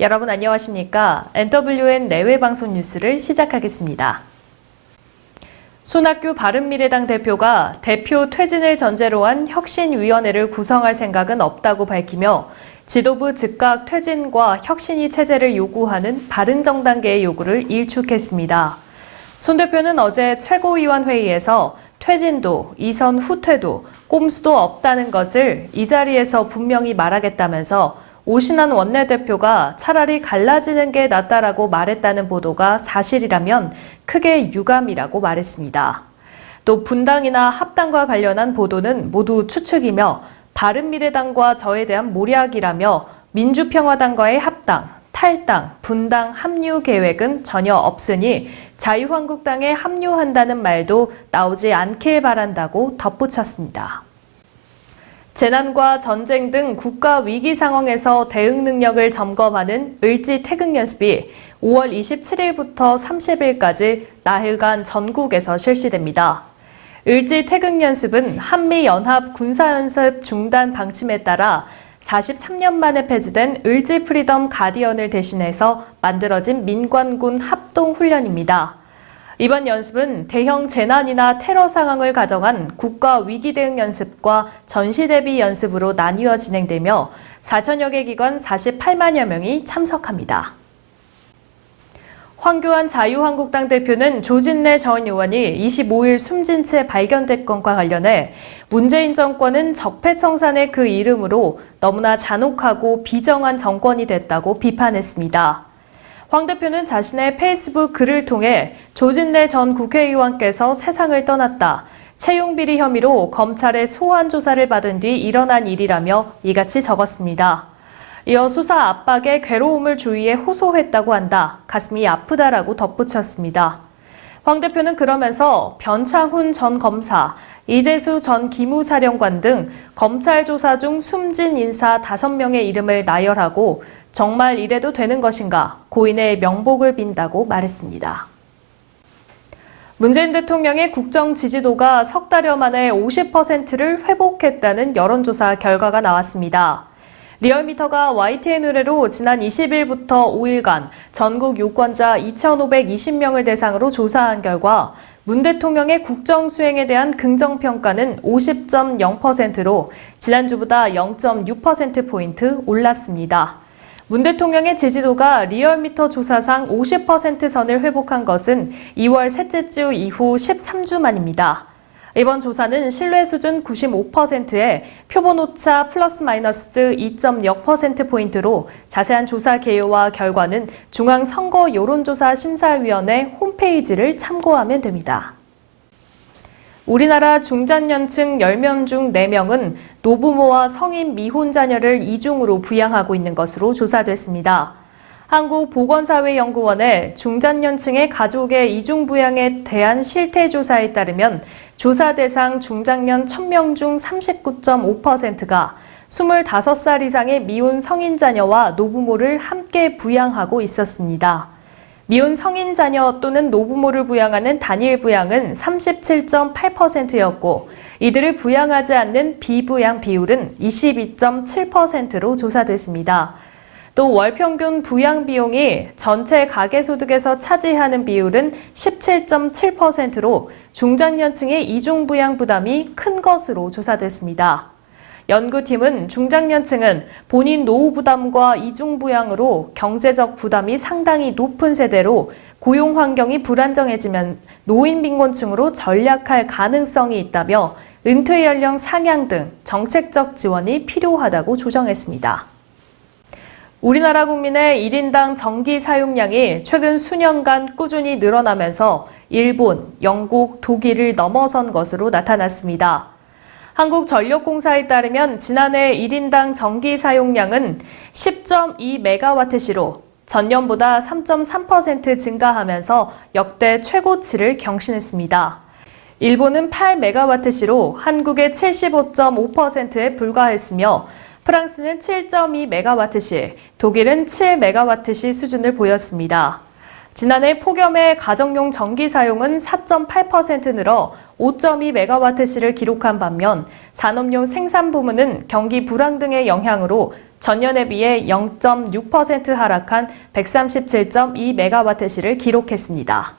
여러분 안녕하십니까? NWN 내외방송 뉴스를 시작하겠습니다. 손학규 바른미래당 대표가 대표 퇴진을 전제로 한 혁신위원회를 구성할 생각은 없다고 밝히며 지도부 즉각 퇴진과 혁신위 체제를 요구하는 바른정당계의 요구를 일축했습니다. 손 대표는 어제 최고위원 회의에서 퇴진도, 이선 후퇴도, 꼼수도 없다는 것을 이 자리에서 분명히 말하겠다면서 오신환 원내대표가 차라리 갈라지는 게 낫다라고 말했다는 보도가 사실이라면 크게 유감이라고 말했습니다. 또 분당이나 합당과 관련한 보도는 모두 추측이며 바른미래당과 저에 대한 모략이라며 민주평화당과의 합당, 탈당, 분당 합류 계획은 전혀 없으니 자유한국당에 합류한다는 말도 나오지 않길 바란다고 덧붙였습니다. 재난과 전쟁 등 국가 위기 상황에서 대응 능력을 점검하는 을지 태극 연습이 5월 27일부터 30일까지 나흘간 전국에서 실시됩니다. 을지 태극 연습은 한미연합 군사연습 중단 방침에 따라 43년 만에 폐지된 을지 프리덤 가디언을 대신해서 만들어진 민관군 합동훈련입니다. 이번 연습은 대형 재난이나 테러 상황을 가정한 국가 위기 대응 연습과 전시 대비 연습으로 나뉘어 진행되며 4천여 개 기관 48만여 명이 참석합니다. 황교안 자유한국당 대표는 조진래 전 의원이 25일 숨진 채 발견된 건과 관련해 문재인 정권은 적폐청산의 그 이름으로 너무나 잔혹하고 비정한 정권이 됐다고 비판했습니다. 황 대표는 자신의 페이스북 글을 통해 조진래 전 국회의원께서 세상을 떠났다. 채용비리 혐의로 검찰의 소환 조사를 받은 뒤 일어난 일이라며 이같이 적었습니다. 이어 수사 압박에 괴로움을 주위에 호소했다고 한다. 가슴이 아프다라고 덧붙였습니다. 황 대표는 그러면서 변창훈 전 검사, 이재수 전 기무사령관 등 검찰 조사 중 숨진 인사 5명의 이름을 나열하고 정말 이래도 되는 것인가 고인의 명복을 빈다고 말했습니다. 문재인 대통령의 국정 지지도가 석 달여 만에 50%를 회복했다는 여론조사 결과가 나왔습니다. 리얼미터가 YTN 의뢰로 지난 20일부터 5일간 전국 유권자 2,520명을 대상으로 조사한 결과 문 대통령의 국정 수행에 대한 긍정평가는 50.0%로 지난주보다 0.6%포인트 올랐습니다. 문 대통령의 지지도가 리얼미터 조사상 50% 선을 회복한 것은 2월 셋째 주 이후 13주 만입니다. 이번 조사는 신뢰 수준 95%에 표본 오차 플러스 마이너스 2.0%포인트로 자세한 조사 개요와 결과는 중앙선거여론조사심사위원회 홈페이지를 참고하면 됩니다. 우리나라 중장년층 10명 중 4명은 노부모와 성인 미혼 자녀를 이중으로 부양하고 있는 것으로 조사됐습니다. 한국보건사회연구원의 중장년층의 가족의 이중부양에 대한 실태조사에 따르면 조사 대상 중장년 1000명 중 39.5%가 25살 이상의 미혼 성인 자녀와 노부모를 함께 부양하고 있었습니다. 미혼 성인 자녀 또는 노부모를 부양하는 단일 부양은 37.8%였고 이들을 부양하지 않는 비부양 비율은 22.7%로 조사됐습니다. 또 월평균 부양 비용이 전체 가계소득에서 차지하는 비율은 17.7%로 중장년층의 이중부양 부담이 큰 것으로 조사됐습니다. 연구팀은 중장년층은 본인 노후 부담과 이중부양으로 경제적 부담이 상당히 높은 세대로 고용 환경이 불안정해지면 노인 빈곤층으로 전락할 가능성이 있다며 은퇴 연령 상향 등 정책적 지원이 필요하다고 조정했습니다. 우리나라 국민의 1인당 전기 사용량이 최근 수년간 꾸준히 늘어나면서 일본, 영국, 독일을 넘어선 것으로 나타났습니다. 한국전력공사에 따르면 지난해 1인당 전기 사용량은 10.2메가와트시로 전년보다 3.3% 증가하면서 역대 최고치를 경신했습니다. 일본은 8메가와트시로 한국의 75.5%에 불과했으며 프랑스는 7.2메가와트시, 독일은 7메가와트시 수준을 보였습니다. 지난해 폭염의 가정용 전기 사용은 4.8% 늘어 5.2메가와트시를 기록한 반면 산업용 생산 부문은 경기 불황 등의 영향으로 전년에 비해 0.6% 하락한 137.2메가와트시를 기록했습니다.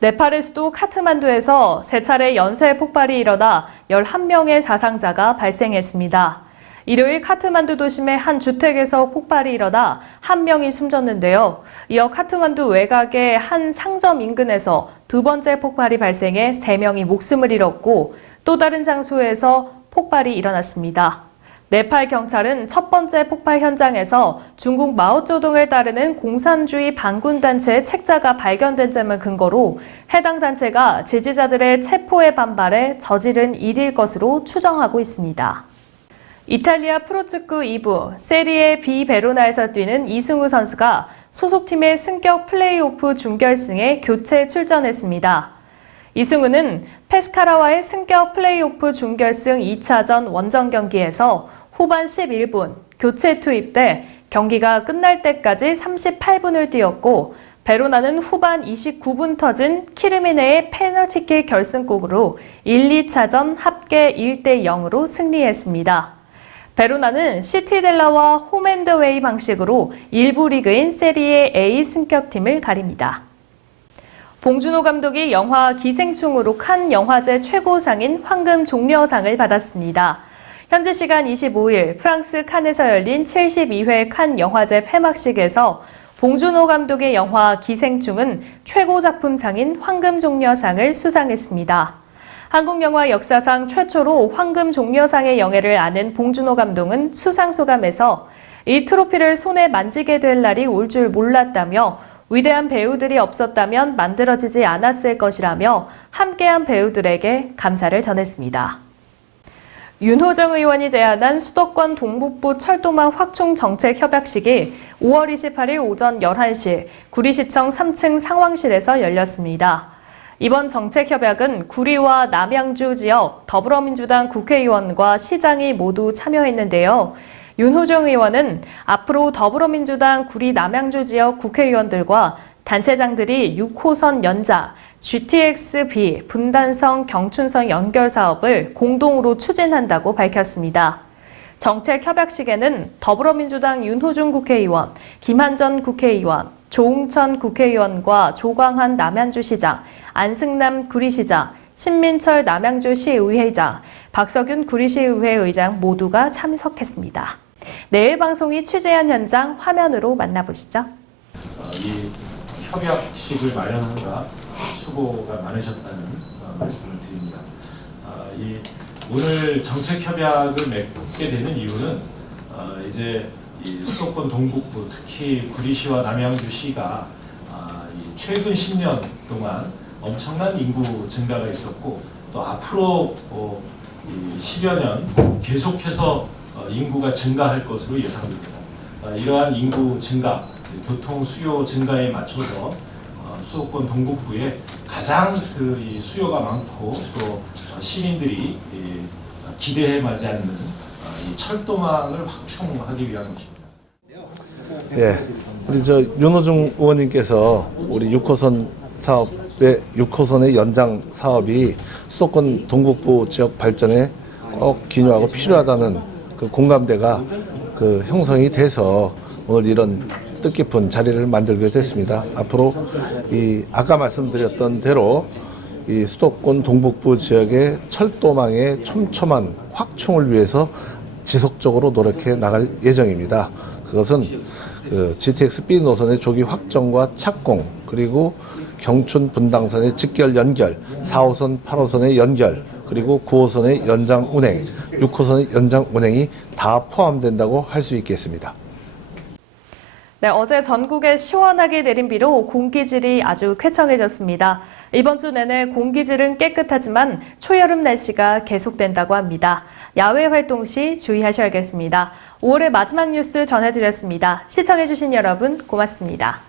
네팔의 수도 카트만두에서 세 차례 연쇄 폭발이 일어나 11명의 사상자가 발생했습니다. 일요일 카트만두 도심의 한 주택에서 폭발이 일어나 1명이 숨졌는데요. 이어 카트만두 외곽의 한 상점 인근에서 두 번째 폭발이 발생해 3명이 목숨을 잃었고 또 다른 장소에서 폭발이 일어났습니다. 네팔 경찰은 첫 번째 폭발 현장에서 중국 마오쩌둥을 따르는 공산주의 반군단체의 책자가 발견된 점을 근거로 해당 단체가 지지자들의 체포에 반발해 저지른 일일 것으로 추정하고 있습니다. 이탈리아 프로축구 2부 세리에 B 베로나에서 뛰는 이승우 선수가 소속팀의 승격 플레이오프 준결승에 교체 출전했습니다. 이승우는 페스카라와의 승격 플레이오프 준결승 2차전 원정 경기에서 후반 11분 교체 투입돼 경기가 끝날 때까지 38분을 뛰었고 베로나는 후반 29분 터진 키르미네의 페널티킥 결승골로 1, 2차전 합계 1대0으로 승리했습니다. 베로나는 시티델라와 홈앤더웨이 방식으로 일부 리그인 세리에 A 승격팀을 가립니다. 봉준호 감독이 영화 기생충으로 칸 영화제 최고상인 황금 종려상을 받았습니다. 현지 시간 25일 프랑스 칸에서 열린 72회 칸 영화제 폐막식에서 봉준호 감독의 영화 기생충은 최고작품상인 황금 종려상을 수상했습니다. 한국 영화 역사상 최초로 황금 종려상의 영예를 아는 봉준호 감독은 수상 소감에서 이 트로피를 손에 만지게 될 날이 올 줄 몰랐다며 위대한 배우들이 없었다면 만들어지지 않았을 것이라며 함께한 배우들에게 감사를 전했습니다. 윤호정 의원이 제안한 수도권 동북부 철도망 확충 정책 협약식이 5월 28일 오전 11시 구리시청 3층 상황실에서 열렸습니다. 이번 정책협약은 구리와 남양주 지역 더불어민주당 국회의원과 시장이 모두 참여했는데요. 윤호정 의원은 앞으로 더불어민주당 구리 남양주 지역 국회의원들과 단체장들이 6호선 연장, GTX-B 분단성 경춘선 연결 사업을 공동으로 추진한다고 밝혔습니다. 정책협약식에는 더불어민주당 윤호중 국회의원, 김한전 국회의원, 조웅천 국회의원과 조광한 남양주시장, 안승남 구리시장, 신민철 남양주시의회장, 박석윤 구리시의회 의장 모두가 참석했습니다. 내일 방송이 취재한 현장 화면으로 만나보시죠. 이 협약식을 마련하느라 수고가 많으셨다는 말씀을 드립니다. 오늘 정책협약을 맺게 되는 이유는 이제 이 수도권 동북부 특히 구리시와 남양주시가 최근 10년 동안 엄청난 인구 증가가 있었고 또 앞으로 10여 년 계속해서 인구가 증가할 것으로 예상됩니다. 이러한 인구 증가, 교통 수요 증가에 맞춰서 수도권 동북부에 가장 이 수요가 많고 또 시민들이 기대에 맞지 않는 이 철도망을 확충하기 위한 것입니다. 예, 우리 윤호중 의원님께서 우리 6호선 사업의 6호선의 연장 사업이 수도권 동북부 지역 발전에 꼭 기여하고 필요하다는 그 공감대가 형성이 돼서 오늘 이런 뜻깊은 자리를 만들게 됐습니다. 앞으로 아까 말씀드렸던 대로 이 수도권 동북부 지역의 철도망의 촘촘한 확충을 위해서 지속적으로 노력해 나갈 예정입니다. 그것은 GTX-B 노선의 조기 확정과 착공, 그리고 경춘 분당선의 직결 연결, 4호선, 8호선의 연결, 그리고 9호선의 연장 운행, 6호선의 연장 운행이 다 포함된다고 할 수 있겠습니다. 네, 어제 전국에 시원하게 내린 비로 공기질이 아주 쾌청해졌습니다. 이번 주 내내 공기질은 깨끗하지만 초여름 날씨가 계속된다고 합니다. 야외 활동 시 주의하셔야겠습니다. 5월의 마지막 뉴스 전해드렸습니다. 시청해주신 여러분 고맙습니다.